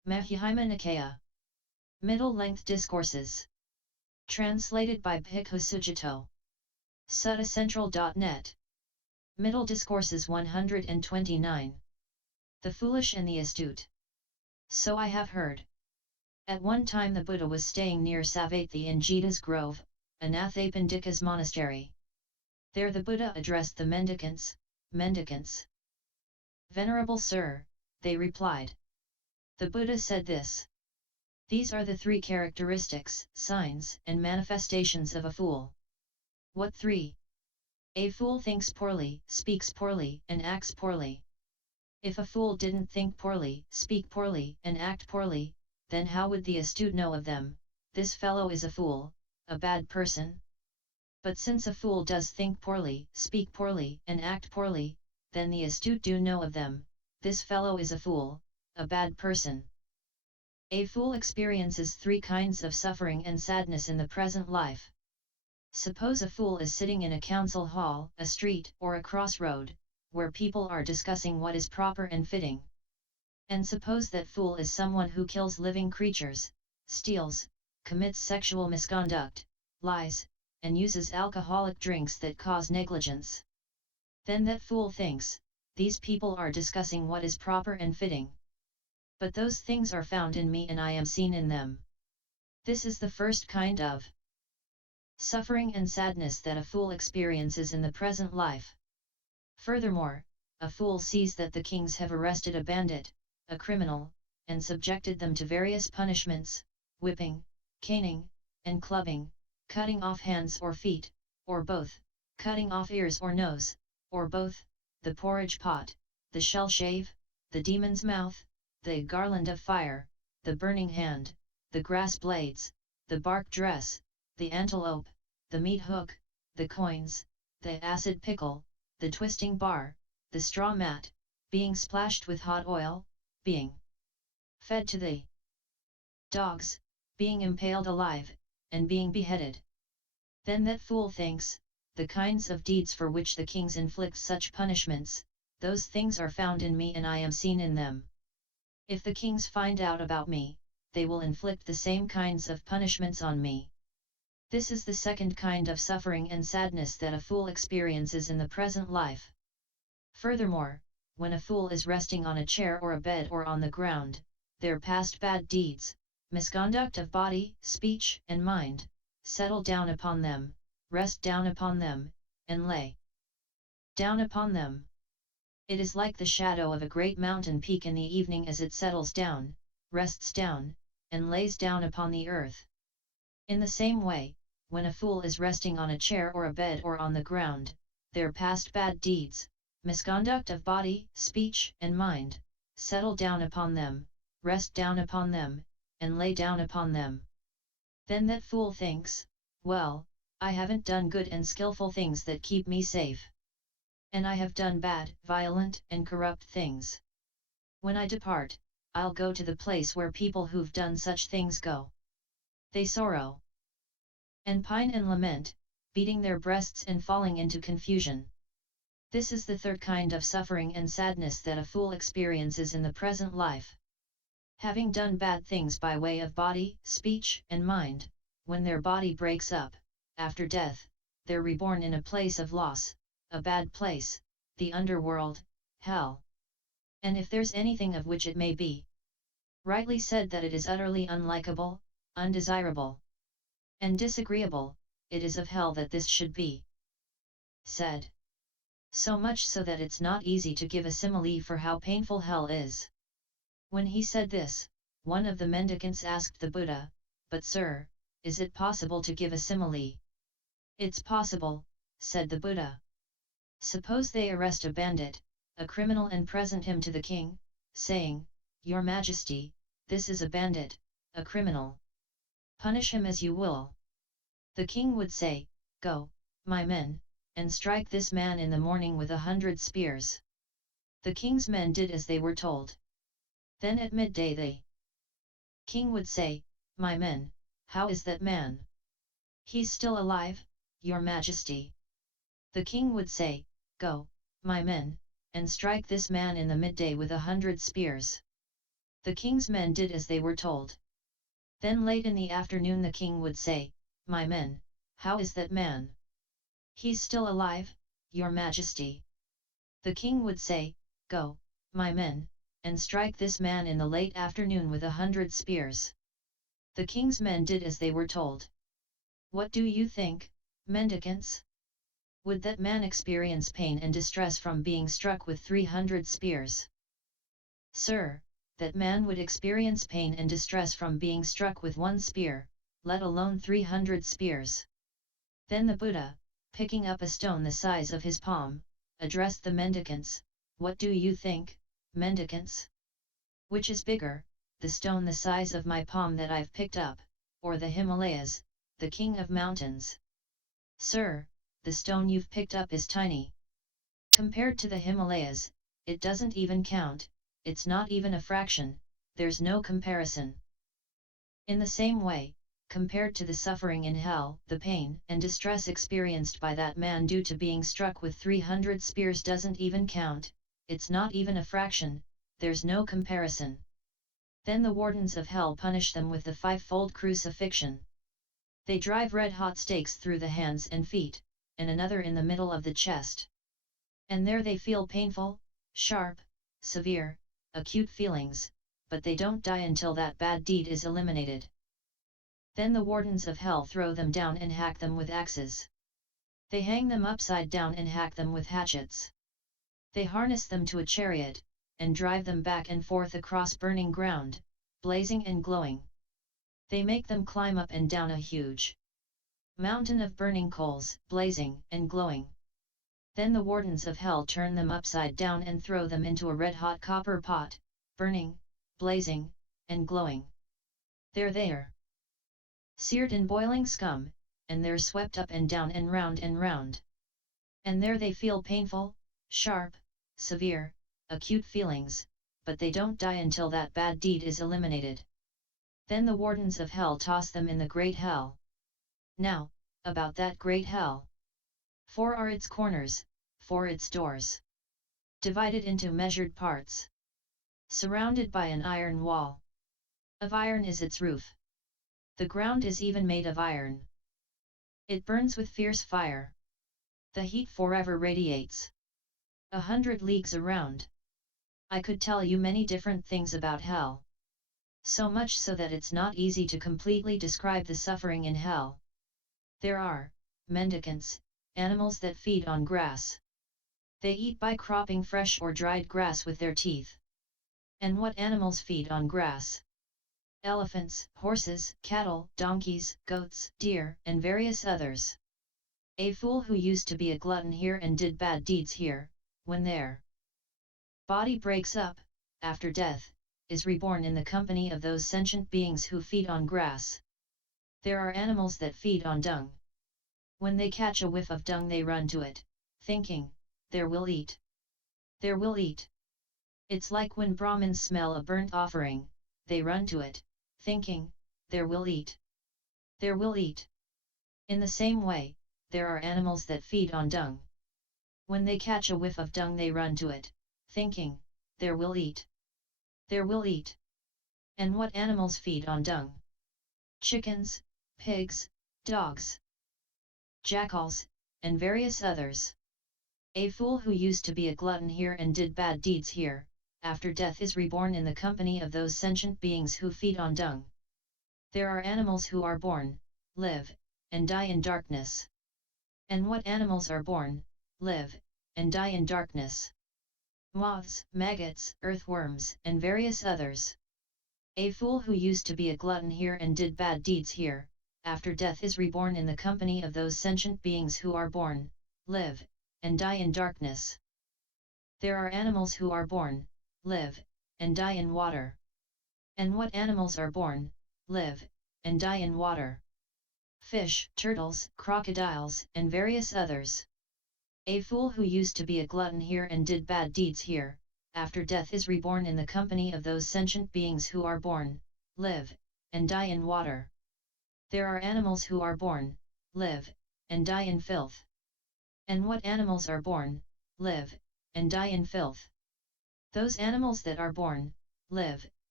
Majjhima Nikaya. Middle-length discourses. Translated by Bhikkhu Sujato. Suttacentral.net. Middle Discourses 129. The Foolish and the Astute. So I have heard. At one time the Buddha was staying near Savatthi in Jeta's Grove, Anathapindika's monastery. There the Buddha addressed the mendicants, Mendicants. Venerable Sir, they replied. The Buddha said this. These are the three characteristics, signs, and manifestations of a fool. What three? A fool thinks poorly, speaks poorly, and acts poorly. If a fool didn't think poorly, speak poorly, and act poorly, then how would the astute know of them? This fellow is a fool, a bad person. But since a fool does think poorly, speak poorly, and act poorly, then the astute do know of them. This fellow is a fool, a bad person. A fool experiences three kinds of suffering and sadness in the present life. Suppose a fool is sitting in a council hall, a street, or a crossroad, where people are discussing what is proper and fitting. And suppose that fool is someone who kills living creatures, steals, commits sexual misconduct, lies, and uses alcoholic drinks that cause negligence. Then that fool thinks, these people are discussing what is proper and fitting. But those things are found in me and I am seen in them. This is the first kind of suffering and sadness that a fool experiences in the present life. Furthermore, a fool sees that the kings have arrested a bandit, a criminal, and subjected them to various punishments, whipping, caning, and clubbing, cutting off hands or feet, or both, cutting off ears or nose, or both, the porridge pot, the shell shave, the demon's mouth, the garland of fire, the burning hand, the grass blades, the bark dress, the antelope, the meat hook, the coins, the acid pickle, the twisting bar, the straw mat, being splashed with hot oil, being fed to the dogs, being impaled alive, and being beheaded. Then that fool thinks, the kinds of deeds for which the kings inflict such punishments, those things are found in me and I am seen in them. If the kings find out about me, they will inflict the same kinds of punishments on me. This is the second kind of suffering and sadness that a fool experiences in the present life. Furthermore, when a fool is resting on a chair or a bed or on the ground, their past bad deeds, misconduct of body, speech, and mind, settle down upon them, rest down upon them, and lay down upon them. It is like the shadow of a great mountain peak in the evening as it settles down, rests down, and lays down upon the earth. In the same way, when a fool is resting on a chair or a bed or on the ground, their past bad deeds, misconduct of body, speech, and mind, settle down upon them, rest down upon them, and lay down upon them. Then that fool thinks, well, I haven't done good and skillful things that keep me safe. And I have done bad, violent, and corrupt things. When I depart, I'll go to the place where people who've done such things go. They sorrow and pine and lament, beating their breasts and falling into confusion. This is the third kind of suffering and sadness that a fool experiences in the present life. Having done bad things by way of body, speech, and mind, when their body breaks up, after death, they're reborn in a place of loss, a bad place, the underworld, hell. And if there's anything of which it may be rightly said that it is utterly unlikable, undesirable, and disagreeable, it is of hell that this should be said. So much so that it's not easy to give a simile for how painful hell is. When he said this, one of the mendicants asked the Buddha, "But sir, is it possible to give a simile?" "It's possible," said the Buddha. Suppose they arrest a bandit, a criminal, and present him to the king, saying, "Your Majesty, this is a bandit, a criminal. Punish him as you will." The king would say, "Go, my men, and strike this man in the morning with 100 spears." The king's men did as they were told. Then at midday the king would say, "My men, how is that man?" "He's still alive, your Majesty." The king would say, "Go, my men, and strike this man in the midday with 100 spears." The king's men did as they were told. Then late in the afternoon the king would say, "My men, how is that man? He's still alive, your majesty." The king would say, "Go, my men, and strike this man in the late afternoon with 100 spears." The king's men did as they were told. What do you think, mendicants? Would that man experience pain and distress from being struck with 300 spears? Sir, that man would experience pain and distress from being struck with 1 spear, let alone 300 spears. Then the Buddha, picking up a stone the size of his palm, addressed the mendicants, "What do you think, mendicants? Which is bigger, the stone the size of my palm that I've picked up, or the Himalayas, the king of mountains?" "Sir, the stone you've picked up is tiny. Compared to the Himalayas, it doesn't even count, it's not even a fraction, there's no comparison." In the same way, compared to the suffering in hell, the pain and distress experienced by that man due to being struck with 300 spears doesn't even count, it's not even a fraction, there's no comparison. Then the wardens of hell punish them with the 5-fold crucifixion. They drive red-hot stakes through the hands and feet, and another in the middle of the chest. And there they feel painful, sharp, severe, acute feelings, but they don't die until that bad deed is eliminated. Then the wardens of hell throw them down and hack them with axes. They hang them upside down and hack them with hatchets. They harness them to a chariot, and drive them back and forth across burning ground, blazing and glowing. They make them climb up and down a huge mountain of burning coals, blazing and glowing. Then the wardens of hell turn them upside down and throw them into a red-hot copper pot, burning, blazing, and glowing. There they are, seared in boiling scum, and they're swept up and down and round and round. And there they feel painful, sharp, severe, acute feelings, but they don't die until that bad deed is eliminated. Then the wardens of hell toss them in the great hell. Now, about that great hell. 4 are its corners, 4 its doors. Divided into measured parts. Surrounded by an iron wall. Of iron is its roof. The ground is even made of iron. It burns with fierce fire. The heat forever radiates. 100 leagues around. I could tell you many different things about hell. So much so that it's not easy to completely describe the suffering in hell. There are, mendicants, animals that feed on grass. They eat by cropping fresh or dried grass with their teeth. And what animals feed on grass? Elephants, horses, cattle, donkeys, goats, deer, and various others. A fool who used to be a glutton here and did bad deeds here, when their body breaks up, after death, is reborn in the company of those sentient beings who feed on grass. There are animals that feed on dung. When they catch a whiff of dung they run to it, thinking, "There we'll eat. There we'll eat." It's like when Brahmins smell a burnt offering, they run to it, thinking, "There we'll eat. There we'll eat." In the same way, there are animals that feed on dung. When they catch a whiff of dung they run to it, thinking, "There we'll eat. There we'll eat." And what animals feed on dung? Chickens, pigs, dogs, jackals, and various others. A fool who used to be a glutton here and did bad deeds here, after death is reborn in the company of those sentient beings who feed on dung. There are animals who are born, live, and die in darkness. And what animals are born, live, and die in darkness? Moths, maggots, earthworms, and various others. A fool who used to be a glutton here and did bad deeds here, after death is reborn in the company of those sentient beings who are born, live, and die in darkness. There are animals who are born, live, and die in water. And what animals are born, live, and die in water? Fish, turtles, crocodiles, and various others. A fool who used to be a glutton here and did bad deeds here, after death is reborn in the company of those sentient beings who are born, live, and die in water. There are animals who are born, live, and die in filth. And what animals are born, live, and die in filth? Those animals that are born, live,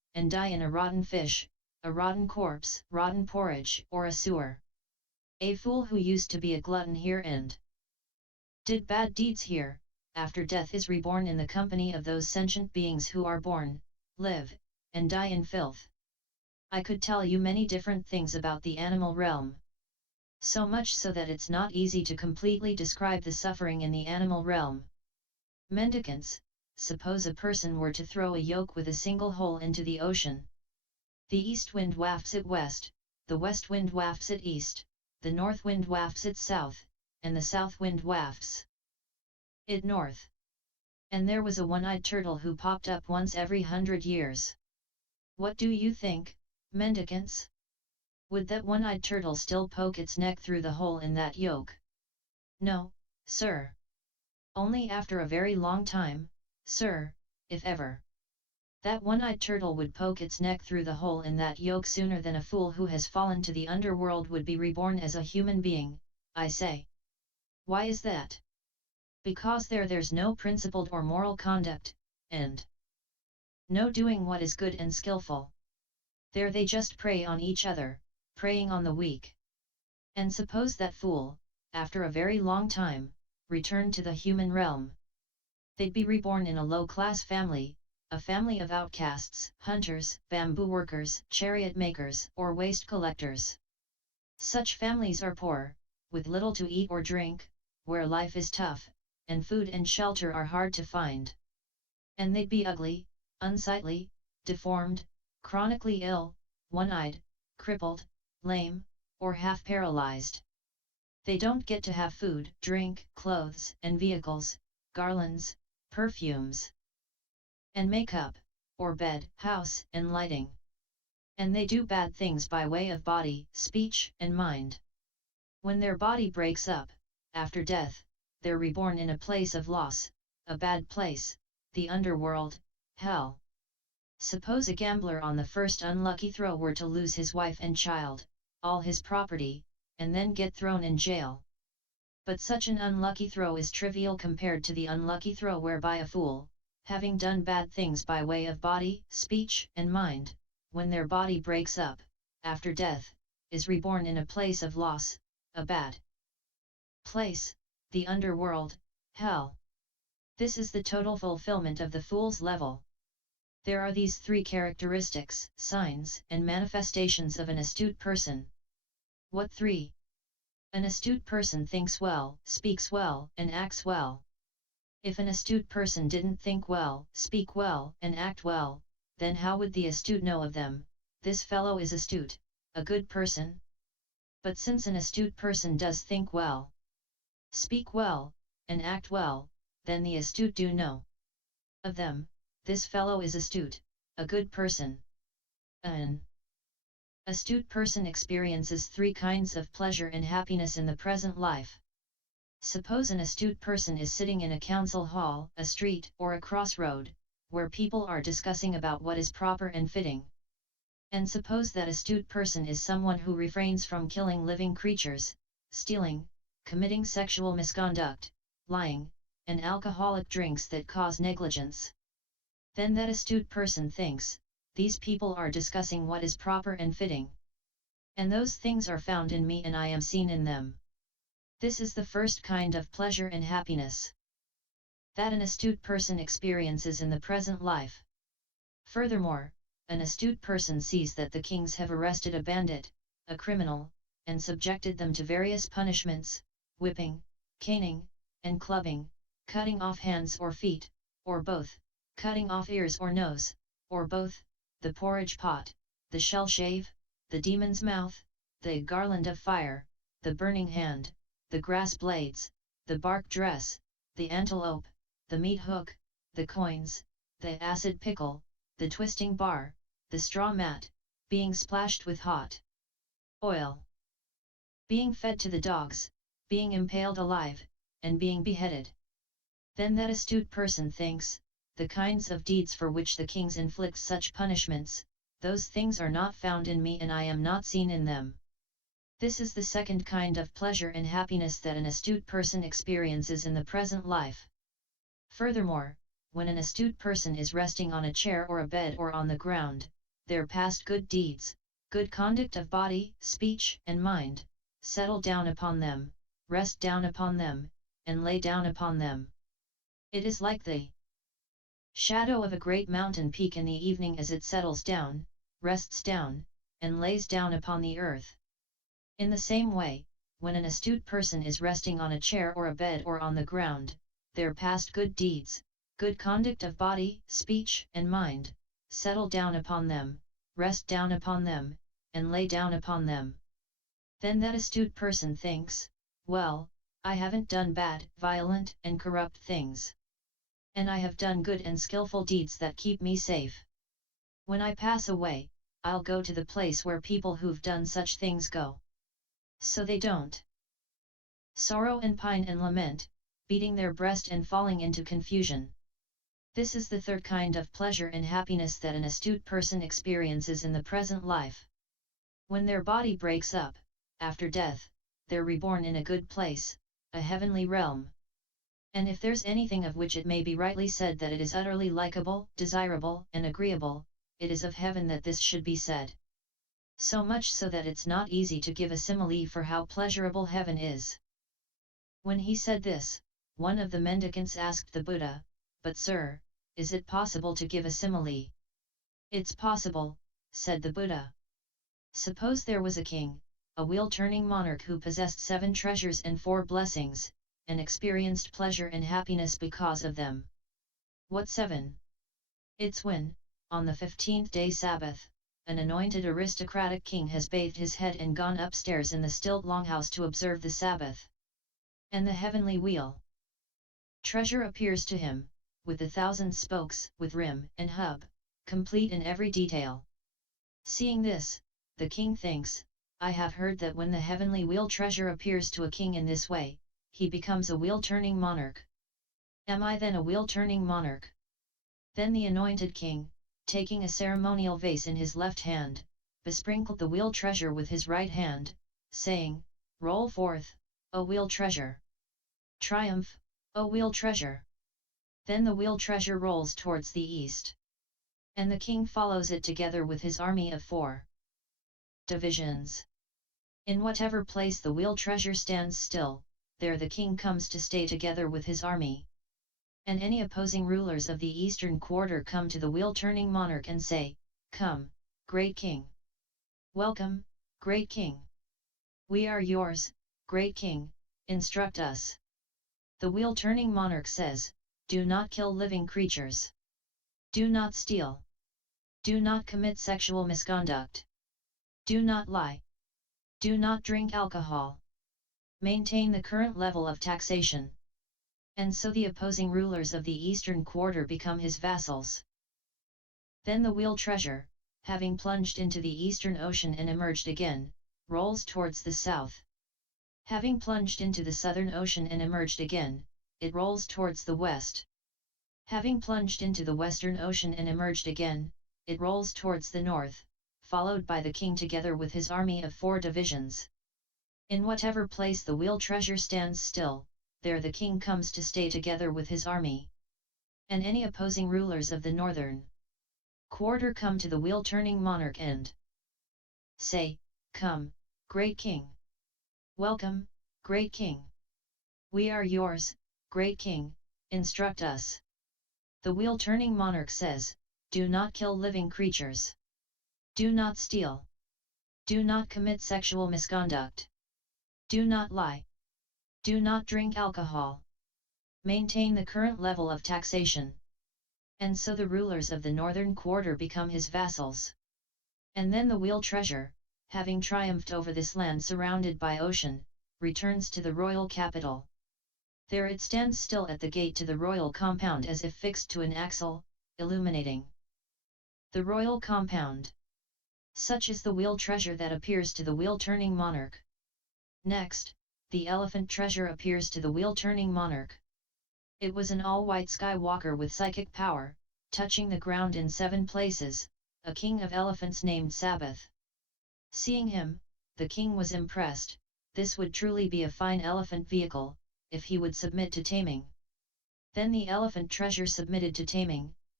and die in a rotten fish, a rotten corpse, rotten porridge, or a sewer. A fool who used to be a glutton here and did bad deeds here, after death is reborn in the company of those sentient beings who are born, live, and die in filth. I could tell you many different things about the animal realm. So much so that it's not easy to completely describe the suffering in the animal realm. Mendicants, suppose a person were to throw a yoke with a single hole into the ocean. The east wind wafts it west, the west wind wafts it east, the north wind wafts it south, and the south wind wafts it north. And there was a one-eyed turtle who popped up once every 100 years. What do you think, mendicants? Would that one-eyed turtle still poke its neck through the hole in that yoke? No, sir. Only after a very long time, sir, if ever. That one-eyed turtle would poke its neck through the hole in that yoke sooner than a fool who has fallen to the underworld would be reborn as a human being, I say. Why is that? Because there's no principled or moral conduct, and no doing what is good and skillful. There they just prey on each other, preying on the weak. And suppose that fool, after a very long time, returned to the human realm. They'd be reborn in a low-class family, a family of outcasts, hunters, bamboo workers, chariot makers, or waste collectors. Such families are poor, with little to eat or drink, where life is tough, and food and shelter are hard to find. And they'd be ugly, unsightly, deformed, chronically ill, one-eyed, crippled, lame, or half-paralyzed. They don't get to have food, drink, clothes, and vehicles, garlands, perfumes, and makeup, or bed, house, and lighting. And they do bad things by way of body, speech, and mind. When their body breaks up, after death, they're reborn in a place of loss, a bad place, the underworld, hell. Suppose a gambler on the first unlucky throw were to lose his wife and child, all his property, and then get thrown in jail. But such an unlucky throw is trivial compared to the unlucky throw whereby a fool, having done bad things by way of body, speech, and mind, when their body breaks up, after death, is reborn in a place of loss, a bad place, the underworld, hell. This is the total fulfillment of the fool's level. There are these three characteristics, signs, and manifestations of an astute person. What three? An astute person thinks well, speaks well, and acts well. If an astute person didn't think well, speak well, and act well, then how would the astute know of them? This fellow is astute, a good person? But since an astute person does think well, speak well, and act well, then the astute do know of them. This fellow is astute, a good person. An astute person experiences three kinds of pleasure and happiness in the present life. Suppose an astute person is sitting in a council hall, a street, or a crossroad, where people are discussing about what is proper and fitting. And suppose that astute person is someone who refrains from killing living creatures, stealing, committing sexual misconduct, lying, and alcoholic drinks that cause negligence. Then that astute person thinks, these people are discussing what is proper and fitting. And those things are found in me and I am seen in them. This is the first kind of pleasure and happiness that an astute person experiences in the present life. Furthermore, an astute person sees that the kings have arrested a bandit, a criminal, and subjected them to various punishments, whipping, caning, and clubbing, cutting off hands or feet, or both, cutting off ears or nose, or both, the porridge pot, the shell shave, the demon's mouth, the garland of fire, the burning hand, the grass blades, the bark dress, the antelope, the meat hook, the coins, the acid pickle, the twisting bar, the straw mat, being splashed with hot oil, being fed to the dogs, being impaled alive, and being beheaded. Then that astute person thinks, the kinds of deeds for which the kings inflict such punishments, those things are not found in me and I am not seen in them. This is the second kind of pleasure and happiness that an astute person experiences in the present life. Furthermore, when an astute person is resting on a chair or a bed or on the ground, their past good deeds, good conduct of body, speech, and mind, settle down upon them, rest down upon them, and lay down upon them. It is like the shadow of a great mountain peak in the evening as it settles down, rests down, and lays down upon the earth. In the same way, when an astute person is resting on a chair or a bed or on the ground, their past good deeds, good conduct of body, speech, and mind, settle down upon them, rest down upon them, and lay down upon them. Then that astute person thinks, well, I haven't done bad, violent, and corrupt things. And I have done good and skillful deeds that keep me safe. When I pass away, I'll go to the place where people who've done such things go. So they don't sorrow and pine and lament, beating their breast and falling into confusion. This is the third kind of pleasure and happiness that an astute person experiences in the present life. When their body breaks up, after death, they're reborn in a good place, a heavenly realm. And if there's anything of which it may be rightly said that it is utterly likable, desirable, and agreeable, it is of heaven that this should be said. So much so that it's not easy to give a simile for how pleasurable heaven is. When he said this, one of the mendicants asked the Buddha, "But sir, is it possible to give a simile?" "It's possible," said the Buddha. "Suppose there was a king, a wheel-turning monarch who possessed 7 treasures and 4 blessings, and experienced pleasure and happiness because of them. What 7? It's when, on the 15th day Sabbath, an anointed aristocratic king has bathed his head and gone upstairs in the stilt longhouse to observe the Sabbath. And the heavenly wheel treasure appears to him, with 1,000 spokes, with rim and hub, complete in every detail. Seeing this, the king thinks, I have heard that when the heavenly wheel treasure appears to a king in this way, he becomes a wheel-turning monarch. Am I then a wheel-turning monarch?" Then the anointed king, taking a ceremonial vase in his left hand, besprinkled the wheel treasure with his right hand, saying, "Roll forth, O wheel treasure! Triumph, O wheel treasure!" Then the wheel treasure rolls towards the east. And the king follows it together with his army of 4 divisions. In whatever place the wheel treasure stands still, there the king comes to stay together with his army. And any opposing rulers of the eastern quarter come to the wheel-turning monarch and say, "Come, great king! Welcome, great king! We are yours, great king, instruct us." The wheel-turning monarch says, "Do not kill living creatures. Do not steal. Do not commit sexual misconduct. Do not lie. Do not drink alcohol. Maintain the current level of taxation." And so the opposing rulers of the eastern quarter become his vassals. Then the wheel treasure, having plunged into the eastern ocean and emerged again, rolls towards the south. Having plunged into the southern ocean and emerged again, it rolls towards the west. Having plunged into the western ocean and emerged again, it rolls towards the north, followed by the king together with his army of 4 divisions. In whatever place the wheel treasure stands still, there the king comes to stay together with his army. And any opposing rulers of the northern quarter come to the wheel-turning monarch and say, "Come, great king! Welcome, great king! We are yours, great king, instruct us." The wheel-turning monarch says, "Do not kill living creatures. Do not steal. Do not commit sexual misconduct. Do not lie. Do not drink alcohol. Maintain the current level of taxation." And so the rulers of the northern quarter become his vassals. And then the wheel treasure, having triumphed over this land surrounded by ocean, returns to the royal capital. There it stands still at the gate to the royal compound as if fixed to an axle, illuminating the royal compound. Such is the wheel treasure that appears to the wheel-turning monarch. Next, the elephant treasure appears to the wheel-turning monarch. It was an all-white skywalker with psychic power, touching the ground in 7 places, a king of elephants named Sabbath. Seeing him, the king was impressed. This would truly be a fine elephant vehicle, if he would submit to taming. Then the elephant treasure submitted to taming,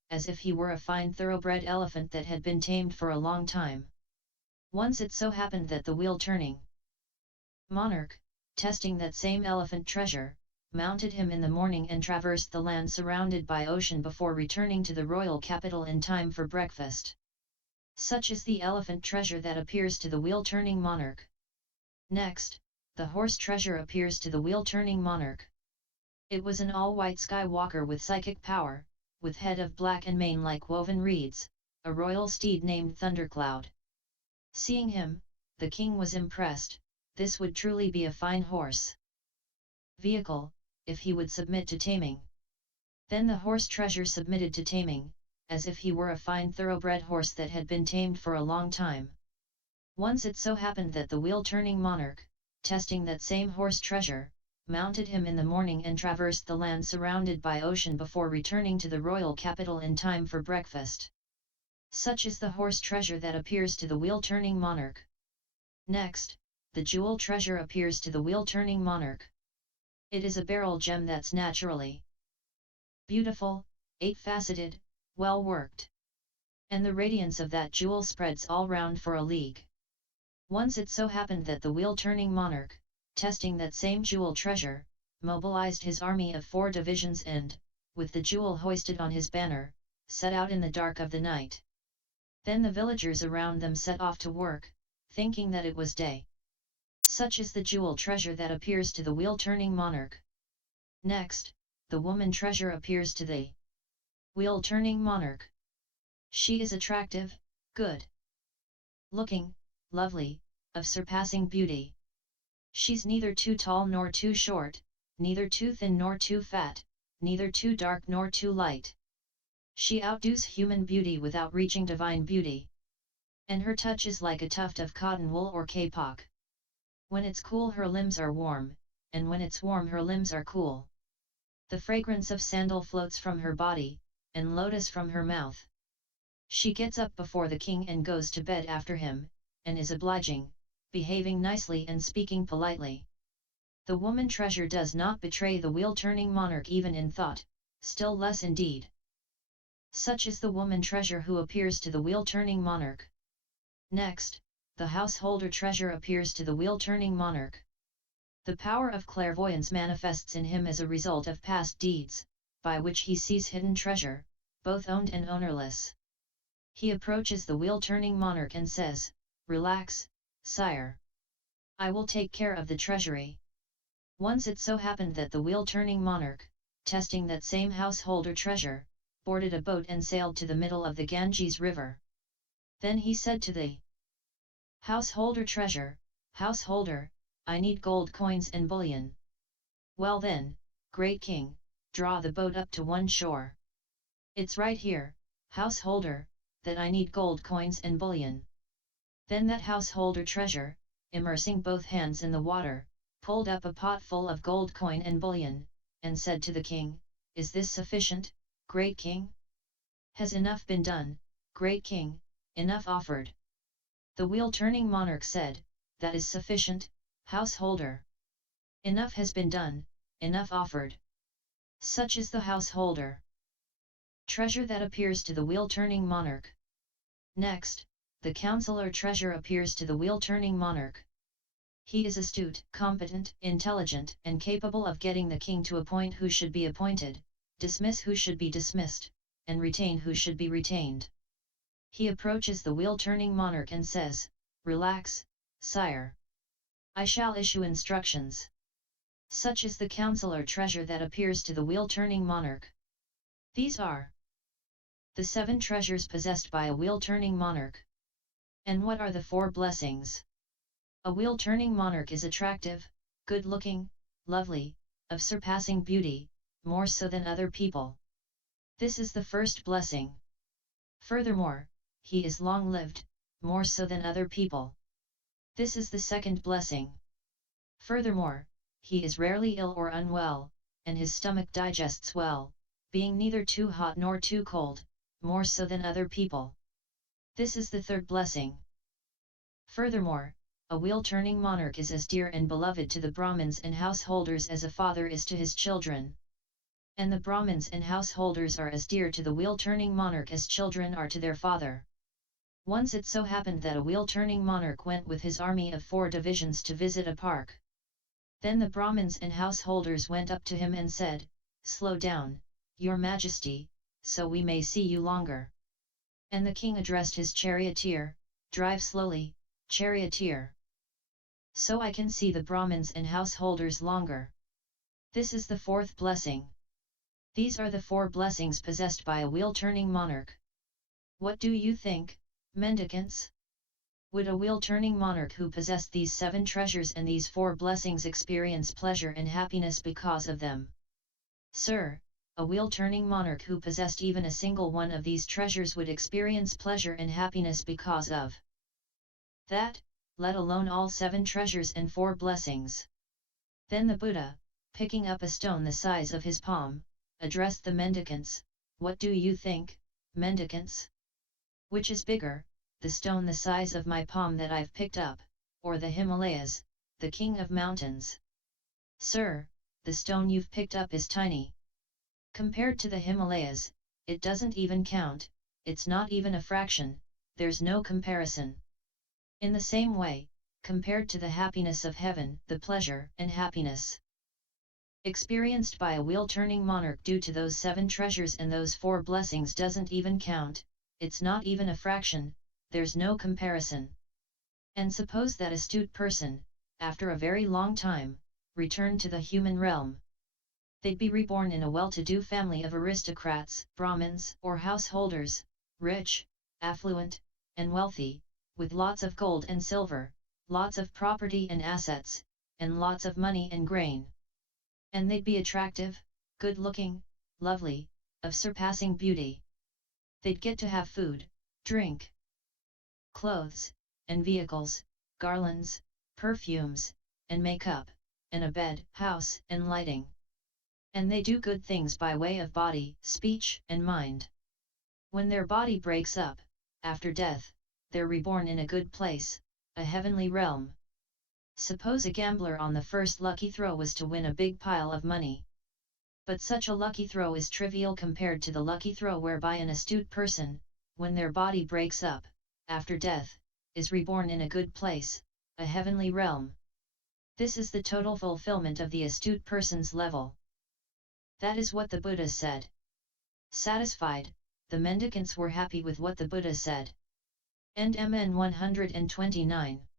as if he were a fine thoroughbred elephant that had been tamed for a long time. Once it so happened that the wheel-turning monarch, testing that same elephant treasure, mounted him in the morning and traversed the land surrounded by ocean before returning to the royal capital in time for breakfast. Such is the elephant treasure that appears to the wheel-turning monarch. Next, the horse treasure appears to the wheel-turning monarch. It was an all-white skywalker with psychic power, with head of black and mane like woven reeds, a royal steed named Thundercloud. Seeing him, the king was impressed. This would truly be a fine horse vehicle, if he would submit to taming. Then the horse treasure submitted to taming, as if he were a fine thoroughbred horse that had been tamed for a long time. Once it so happened that the wheel-turning monarch, testing that same horse treasure, mounted him in the morning and traversed the land surrounded by ocean before returning to the royal capital in time for breakfast. Such is the horse treasure that appears to the wheel-turning monarch. Next, the jewel treasure appears to the wheel-turning monarch. It is a beryl gem that's naturally beautiful, 8-faceted, well worked. And the radiance of that jewel spreads all round for a league. Once it so happened that the wheel-turning monarch, testing that same jewel treasure, mobilized his army of 4 divisions and, with the jewel hoisted on his banner, set out in the dark of the night. Then the villagers around them set off to work, thinking that it was day. Such is the jewel treasure that appears to the wheel-turning monarch. Next, the woman treasure appears to the wheel-turning monarch. She is attractive, good-looking, lovely, of surpassing beauty. She's neither too tall nor too short, neither too thin nor too fat, neither too dark nor too light. She outdoes human beauty without reaching divine beauty. And her touch is like a tuft of cotton wool or kapok. When it's cool her limbs are warm, and when it's warm her limbs are cool. The fragrance of sandal floats from her body, and lotus from her mouth. She gets up before the king and goes to bed after him, and is obliging, behaving nicely and speaking politely. The woman treasure does not betray the wheel-turning monarch even in thought, still less in deed. Such is the woman treasure who appears to the wheel-turning monarch. Next, the householder treasure appears to the wheel-turning monarch. The power of clairvoyance manifests in him as a result of past deeds, by which he sees hidden treasure, both owned and ownerless. He approaches the wheel-turning monarch and says, "Relax, sire. I will take care of the treasury." Once it so happened that the wheel-turning monarch, testing that same householder treasure, boarded a boat and sailed to the middle of the Ganges river. Then he said to the householder treasure, "Householder, I need gold coins and bullion." "Well then, great king, draw the boat up to one shore." "It's right here, householder, that I need gold coins and bullion." Then that householder treasure, immersing both hands in the water, pulled up a pot full of gold coin and bullion, and said to the king, "Is this sufficient, great king?" "Has enough been done, great king, enough offered?" The wheel-turning monarch said, "That is sufficient, householder. Enough has been done, enough offered." Such is the householder treasure that appears to the wheel-turning monarch. Next, the counselor treasure appears to the wheel-turning monarch. He is astute, competent, intelligent, and capable of getting the king to appoint who should be appointed, dismiss who should be dismissed, and retain who should be retained. He approaches the wheel-turning monarch and says, "Relax, sire. I shall issue instructions." Such is the counselor treasure that appears to the wheel-turning monarch. These are the 7 treasures possessed by a wheel-turning monarch. And what are the 4 blessings? A wheel-turning monarch is attractive, good-looking, lovely, of surpassing beauty, more so than other people. This is the first blessing. Furthermore, he is long-lived, more so than other people. This is the second blessing. Furthermore, he is rarely ill or unwell, and his stomach digests well, being neither too hot nor too cold, more so than other people. This is the third blessing. Furthermore, a wheel-turning monarch is as dear and beloved to the Brahmins and householders as a father is to his children. And the Brahmins and householders are as dear to the wheel-turning monarch as children are to their father. Once it so happened that a wheel-turning monarch went with his army of 4 divisions to visit a park. Then the Brahmins and householders went up to him and said, "Slow down, your majesty, so we may see you longer." And the king addressed his charioteer, "Drive slowly, charioteer, so I can see the Brahmins and householders longer." This is the 4th blessing. These are the 4 blessings possessed by a wheel-turning monarch. What do you think, mendicants? Would a wheel-turning monarch who possessed these 7 treasures and these 4 blessings experience pleasure and happiness because of them? Sir, a wheel-turning monarch who possessed even a single one of these treasures would experience pleasure and happiness because of that, let alone all 7 treasures and 4 blessings. Then the Buddha, picking up a stone the size of his palm, addressed the mendicants, "What do you think, mendicants? Which is bigger, the stone the size of my palm that I've picked up, or the Himalayas, the king of mountains?" "Sir, the stone you've picked up is tiny. Compared to the Himalayas, it doesn't even count, it's not even a fraction, there's no comparison." In the same way, compared to the happiness of heaven, the pleasure and happiness experienced by a wheel-turning monarch due to those 7 treasures and those 4 blessings doesn't even count, it's not even a fraction, there's no comparison. And suppose that astute person, after a very long time, returned to the human realm. They'd be reborn in a well-to-do family of aristocrats, Brahmins, or householders, rich, affluent, and wealthy, with lots of gold and silver, lots of property and assets, and lots of money and grain. And they'd be attractive, good-looking, lovely, of surpassing beauty. They'd get to have food, drink, clothes, and vehicles, garlands, perfumes, and makeup, and a bed, house, and lighting. And they do good things by way of body, speech, and mind. When their body breaks up, after death, they're reborn in a good place, a heavenly realm. Suppose a gambler on the first lucky throw was to win a big pile of money. But such a lucky throw is trivial compared to the lucky throw whereby an astute person, when their body breaks up, after death, is reborn in a good place, a heavenly realm. This is the total fulfillment of the astute person's level. That is what the Buddha said. Satisfied, the mendicants were happy with what the Buddha said. End MN 129.